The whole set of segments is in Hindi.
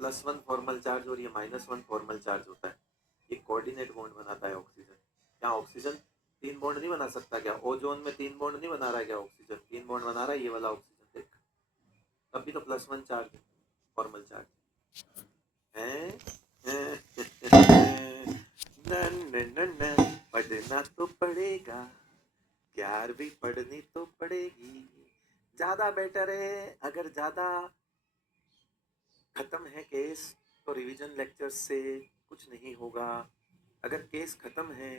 +1 फॉर्मल चार्ज और ये -1 फॉर्मल चार्ज होता है, ये कोऑर्डिनेट बॉन्ड बनाता है ऑक्सीजन। क्या ऑक्सीजन 3 बॉन्ड नहीं बना सकता क्या? ओजोन में 3 बॉन्ड नहीं बना रहा है क्या ऑक्सीजन? 3 बॉन्ड बना रहा है ये वाला ऑक्सीजन, देख। तब भी तो +1 चार्ज है, फॉर्मल चार्ज है। पढ़ना तो पड़ेगा, 11वीं पढ़नी तो पड़ेगी। ज्यादा बेटर है, अगर ज्यादा खत्म है केस तो रिवीजन लेक्चर्स से कुछ नहीं होगा। अगर केस खत्म है,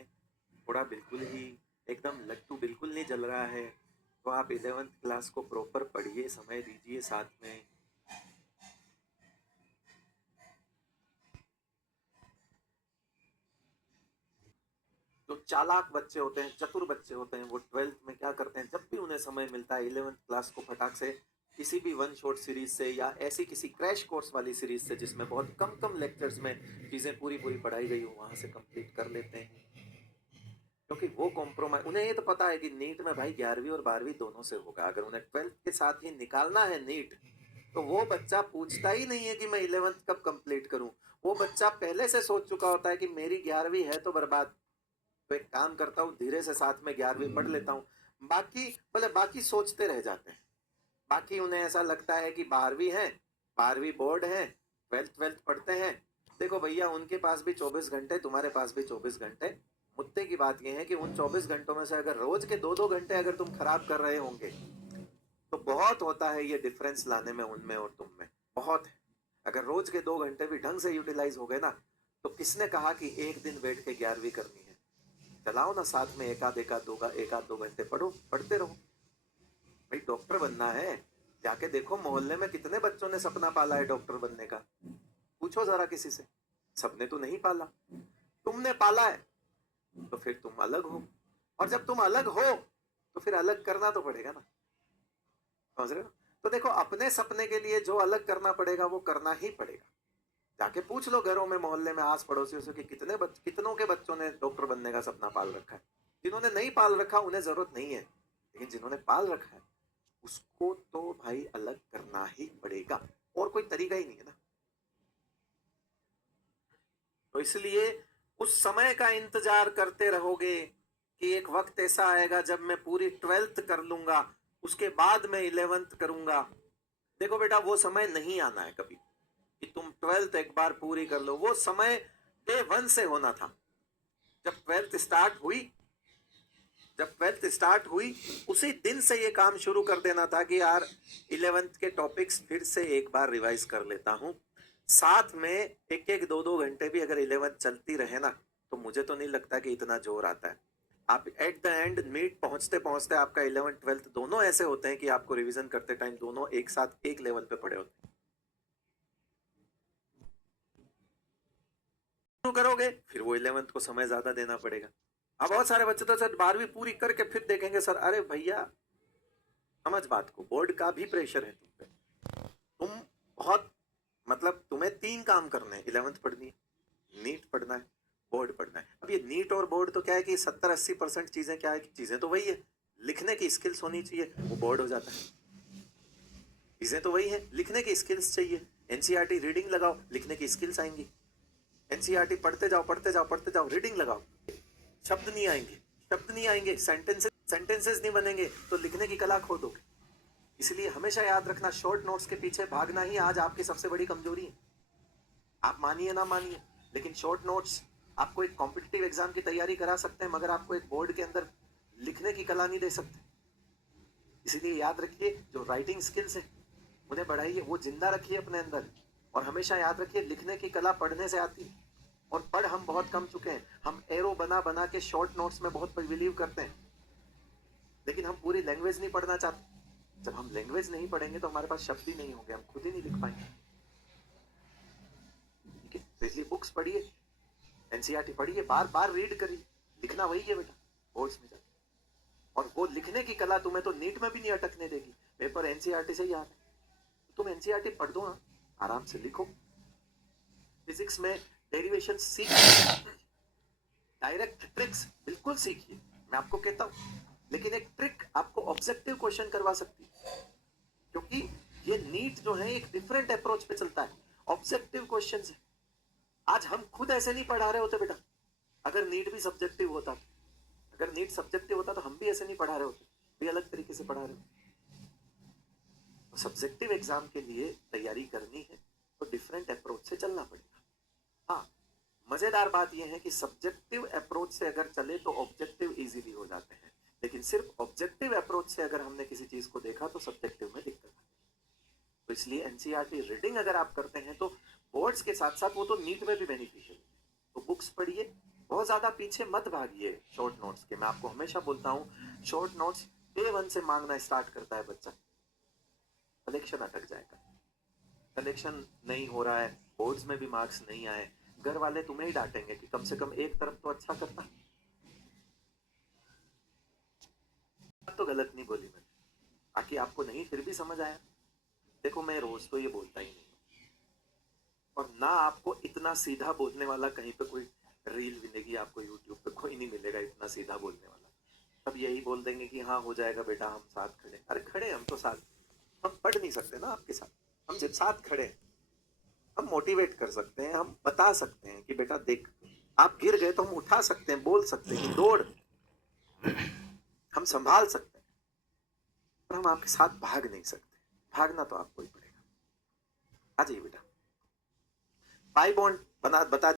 थोड़ा बिल्कुल ही एकदम लट्टू बिल्कुल नहीं जल रहा है, तो आप 11th क्लास को प्रॉपर पढ़िए, समय दीजिए साथ में। जो चालाक बच्चे होते हैं, चतुर बच्चे होते हैं, वो 12th में क्या करते हैं, जब भी उन्हें समय मिलता है 11th क्लास को फटाक से किसी भी वन शॉट सीरीज से या ऐसी किसी क्रैश कोर्स वाली सीरीज से जिसमें बहुत कम कम लेक्चर्स में चीजें पूरी पूरी पढ़ाई गई हो, वहां से कंप्लीट कर लेते हैं। क्योंकि वो कॉम्प्रोमाइज, उन्हें ये तो पता है कि नीट में भाई 11वीं और 12वीं दोनों से होगा। अगर उन्हें 12th के साथ ही निकालना है नीट, तो वो बच्चा पूछता ही नहीं है कि मैं 11th कब कंप्लीट करूं। वो बच्चा पहले से सोच चुका होता है कि मेरी 11वीं है तो बर्बाद, तो एक काम करता हूँ, धीरे से साथ में 11वीं पढ़ लेता हूँ। बाकी बोले, बाकी सोचते रह जाते हैं। बाकी उन्हें ऐसा लगता है कि 12वीं है, 12वीं बोर्ड है, 12th पढ़ते हैं। देखो भैया, उनके पास भी 24 घंटे, तुम्हारे पास भी 24 घंटे। मुद्दे की बात यह है कि उन 24 घंटों में से अगर रोज के 2-2 घंटे अगर तुम खराब कर रहे होंगे, तो बहुत होता है ये डिफरेंस लाने में उनमें और तुम में, बहुत है। अगर रोज के 2 घंटे भी ढंग से यूटिलाइज हो गए ना, तो किसने कहा कि एक दिन बैठ के 11वीं करनी है? चलाओ ना साथ में, एक आध दो घंटे पढ़ो, पढ़ते रहो। भाई डॉक्टर बनना है, जाके देखो मोहल्ले में कितने बच्चों ने सपना पाला है डॉक्टर बनने का। पूछो जरा किसी से, सबने तो नहीं पाला। तुमने पाला है तो फिर तुम अलग हो, और जब तुम अलग हो तो फिर अलग करना तो पड़ेगा ना, समझ रहे हो? तो देखो, अपने सपने के लिए जो अलग करना पड़ेगा वो करना ही पड़ेगा। जाके पूछ लो घरों में, मोहल्ले में, आस पड़ोसियों से कि कितनों के बच्चों ने डॉक्टर बनने का सपना पाल रखा है। जिन्होंने नहीं पाल रखा उन्हें जरूरत नहीं है, लेकिन जिन्होंने पाल रखा है उसको तो भाई अलग करना ही पड़ेगा, और कोई तरीका ही नहीं है ना। तो इसलिए उस समय का इंतजार करते रहोगे कि एक वक्त ऐसा आएगा जब मैं पूरी 12th कर लूंगा, उसके बाद मैं 11th करूंगा। देखो बेटा, वो समय नहीं आना है कभी कि तुम 12th एक बार पूरी कर लो। वो समय डे 1 से होना था। जब 12th स्टार्ट हुई, उसी दिन से ये काम शुरू कर देना था कि यार 11th के टॉपिक्स फिर से एक बार रिवाइज कर लेता हूं। साथ में एक एक 2-2 घंटे भी अगर 11th चलती रहे ना, तो मुझे तो नहीं लगता कि इतना जोर आता है। आप एट द एंड मीट पहुंचते पहुंचते आपका 11th 12th दोनों ऐसे होते हैं कि आपको रिवीजन करते टाइम दोनों एक साथ एक लेवल पे पड़े होते हैं। करोगे फिर वो 11th को समय ज्यादा देना पड़ेगा। अब बहुत सारे बच्चे तो सर 12वीं पूरी करके फिर देखेंगे सर, अरे भैया समझ बात को, बोर्ड का भी प्रेशर है तुम पे। तुम बहुत, मतलब तुम्हें 3 काम करने हैं, 11th पढ़नी है, नीट पढ़ना है, बोर्ड पढ़ना है। अब ये नीट और बोर्ड तो क्या है कि 70-80% चीजें क्या है कि चीजें तो वही है, लिखने की स्किल्स होनी चाहिए, वो बोर्ड हो जाता है। चीजें तो वही है, लिखने की स्किल्स चाहिए। एनसीईआरटी रीडिंग लगाओ, लिखने की स्किल्स आएंगी। एनसीईआरटी पढ़ते जाओ, रीडिंग लगाओ, शब्द नहीं आएंगे, सेंटेंसेस नहीं बनेंगे, तो लिखने की कला खो दोगे। इसलिए हमेशा याद रखना, शॉर्ट नोट्स के पीछे भागना ही आज आपकी सबसे बड़ी कमजोरी है। आप मानिए ना मानिए, लेकिन शॉर्ट नोट्स आपको एक कॉम्पिटिटिव एग्जाम की तैयारी करा सकते हैं, मगर आपको एक बोर्ड के अंदर लिखने की कला नहीं दे सकते। इसीलिए याद रखिए, जो राइटिंग स्किल्स है उन्हें बढ़ाइए, वो जिंदा रखिए अपने अंदर। और हमेशा याद रखिए, लिखने की कला पढ़ने से आती है, और पढ़ हम बहुत कम चुके हैं। हम एरो बना बना के शॉर्ट नोट्स में बहुत बिलीव करते हैं, लेकिन हम पूरी लैंग्वेज नहीं पढ़ना चाहते। जब हम लैंग्वेज नहीं पढ़ेंगे तो हमारे पास शब्द ही नहीं होंगे, हम खुद ही नहीं लिख पाएंगे। ठीक है, तो इसलिए बुक्स पढ़िए, एनसीईआरटी पढ़िए, बार बार रीड करिए। लिखना वही है बेटा, बोर्ड्स में जाके। और वो लिखने की कला तुम्हें तो नीट में भी नहीं अटकने देगी, पेपर एनसीईआरटी से ही आ रहा है। तुम एनसीईआरटी पढ़ दो ना, आराम से लिखो। फिजिक्स में डेरिवेशन सीखिए, डायरेक्ट ट्रिक्स बिल्कुल सीखिए, मैं आपको कहता हूं। लेकिन एक ट्रिक आपको ऑब्जेक्टिव क्वेश्चन करवा सकती है, क्योंकि ये नीट जो है एक डिफरेंट अप्रोच पे चलता है। ऑब्जेक्टिव क्वेश्चंस है। आज हम खुद ऐसे नहीं पढ़ा रहे होते बेटा, अगर नीट भी सब्जेक्टिव होता, अगर नीट सब्जेक्टिव होता तो हम भी ऐसे नहीं पढ़ा रहे होते, भी अलग तरीके से पढ़ा रहे होते। सब्जेक्टिव एग्जाम के लिए तैयारी करनी है तो डिफरेंट अप्रोच से चलना पड़ेगा। हाँ, मजेदार बात यह है कि सब्जेक्टिव अप्रोच से अगर चले तो ऑब्जेक्टिव इजीली हो जाते हैं, लेकिन सिर्फ ऑब्जेक्टिव अप्रोच से अगर हमने किसी चीज को देखा तो सब्जेक्टिव में दिक्कत आती है। तो इसलिए एनसीईआरटी रीडिंग अगर आप करते हैं तो बोर्ड्स के साथ साथ वो तो नीट में भी बेनिफिशियल है। तो बुक्स पढ़िए, बहुत ज्यादा पीछे मत भागिए शॉर्ट नोट्स के। मैं आपको हमेशा बोलता हूँ शॉर्ट नोट्स डे 1 से मांगना स्टार्ट करता है बच्चा, कलेक्शन अटक जाएगा। कलेक्शन नहीं हो रहा है, बोर्ड्स में भी मार्क्स नहीं आए, घर वाले तुम्हें ही डांटेंगे कि कम से कम एक तरफ तो अच्छा करता। तो गलत नहीं बोली मैंने, बाकी आपको नहीं फिर भी समझ आया। देखो मैं रोज तो ये बोलता ही नहीं, और ना आपको इतना सीधा बोलने वाला कहीं पे कोई रील मिलेगी, आपको यूट्यूब पे कोई नहीं मिलेगा इतना सीधा बोलने वाला। अब यही बोल देंगे कि हाँ हो जाएगा बेटा, हम साथ खड़े। अरे खड़े हम तो साथ, हम पढ़ नहीं सकते ना आपके साथ, हम सिर्फ साथ खड़े हैं। हम मोटिवेट कर सकते हैं, हम बता सकते हैं कि बेटा देख, आप गिर गए तो हम उठा सकते हैं, बोल सकते हैं कि दौड़, हम संभाल सकते हैं, पर हम आपके साथ भाग नहीं सकते। भागना तो आपको ही पड़ेगा। आ जाइए बेटा, पाई बॉन्ड बना बता